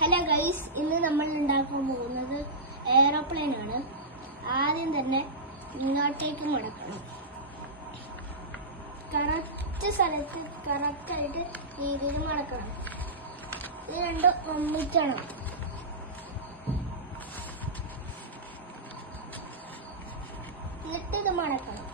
Hello guys, ഇന്ന് നമ്മൾ ഉണ്ടാക്കാൻ പോകുന്നത് എയറോപ്ലെയിൻ ആണ്. ആദ്യം തന്നെ ഇങ്ങോട്ടേക്ക് മടക്കണം. കറക്റ്റ് സ്ഥലത്ത് കറക്റ്റായിട്ട് രീതിയിൽ മടക്കണം. ഇത് രണ്ടും ഒന്നിക്കണം. എന്നിട്ട് ഇത് മടക്കണം.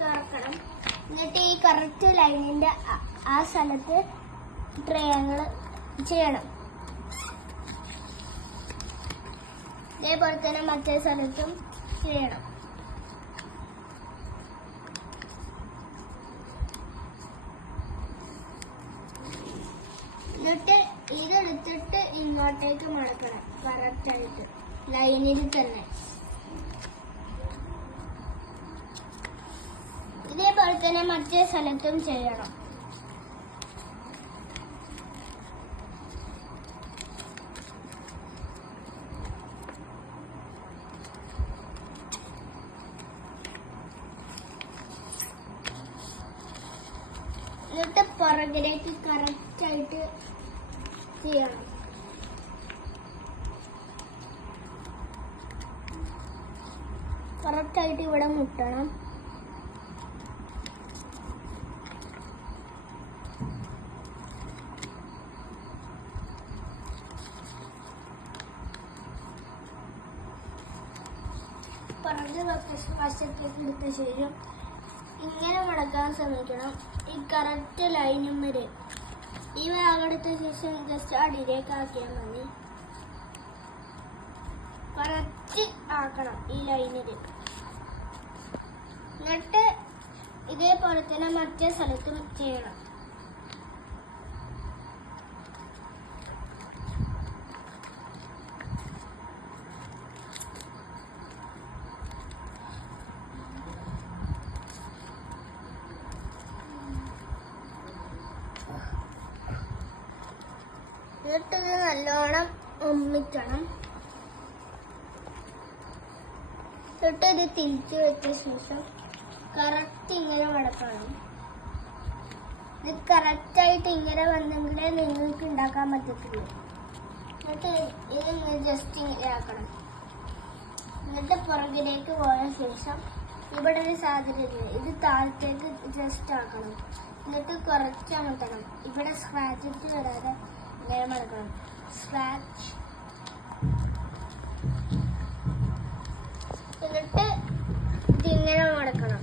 കറക്കണം. എന്നിട്ട് ഈ കറക്റ്റ് ലൈനിന്റെ ആ സ്ഥലത്ത് ട്രയാങ്കിൾ ചെയ്യണം. ഇതേപോലെ തന്നെ മറ്റേ സ്ഥലത്തും ചെയ്യണം. എന്നിട്ട് ഇതെടുത്തിട്ട് ഇങ്ങോട്ടേക്ക് മടക്കണം. കറക്റ്റായിട്ട് ലൈനിൽ തന്നെ. ഇതേപോലെ തന്നെ മറ്റേ സ്ഥലത്തും ചെയ്യണം. എന്നിട്ട് പുറകിലേക്ക് കറക്റ്റായിട്ട് ചെയ്യണം. കറക്റ്റായിട്ട് ഇവിടെ മുട്ടണം. പുറകെ വശത്തേക്ക് എടുത്ത ശേഷം ഇങ്ങനെ മടക്കാൻ ശ്രമിക്കണം. ഈ കറക്റ്റ് ലൈനും വരെ ഈ ഭാഗം എടുത്ത ശേഷം ജസ്റ്റ് അടിയിലേക്ക് ആക്കിയാൽ മതി. കറക്റ്റ് ആക്കണം ഈ ലൈനില്. എന്നിട്ട് ഇതേപോലെ തന്നെ മറ്റേ സ്ഥലത്തും ചെയ്യണം. എന്നിട്ടത് നല്ലോണം ഒന്നിക്കണം. എന്നിട്ട് ഇത് തിരിച്ചു വെച്ച ശേഷം കറക്റ്റ് ഇങ്ങനെ മടക്കണം. ഇത് കറക്റ്റായിട്ട് ഇങ്ങനെ വന്നെങ്കിലേ നിങ്ങൾക്ക് ഉണ്ടാക്കാൻ പറ്റത്തുള്ളൂ. എന്നിട്ട് ഇതിങ്ങനെ ജസ്റ്റ് ഇങ്ങനെ ആക്കണം. എന്നിട്ട് പുറകിലേക്ക് പോയ ശേഷം ഇവിടെ ഒരു സാധ്യത ഇത് താഴത്തേക്ക് ജസ്റ്റ് ആക്കണം. എന്നിട്ട് കുറച്ച് അമർത്തണം. ഇവിടെ സ്ക്രാച്ച് ഇട്ട് വരാതെ ഇങ്ങനെ മടക്കണം. സ്ക്രാച്ച്. എന്നിട്ട് ഇതിങ്ങനെ മടക്കണം.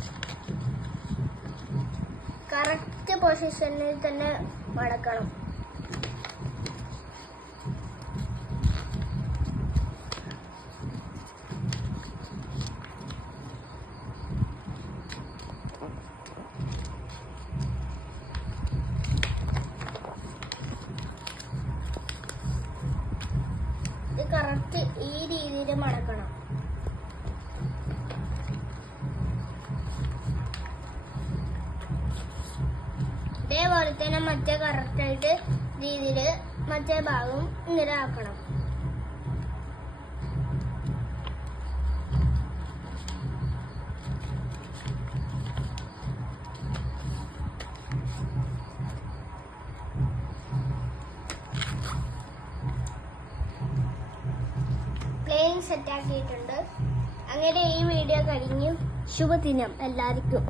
കറക്റ്റ് പൊസിഷനിൽ തന്നെ മടക്കണം. കറക്റ്റ് ഈ രീതിയിൽ മടക്കണം. ഇതേപോലെ തന്നെ മറ്റേ കറക്റ്റായിട്ട് രീതിയിൽ മറ്റേ ഭാഗവും ഇങ്ങനെ ആക്കണം. പ്ലെയിൻ സെറ്റാക്കിയിട്ടുണ്ട്. അങ്ങനെ ഈ വീഡിയോ കഴിഞ്ഞു. ശുഭദിനം എല്ലാവർക്കും.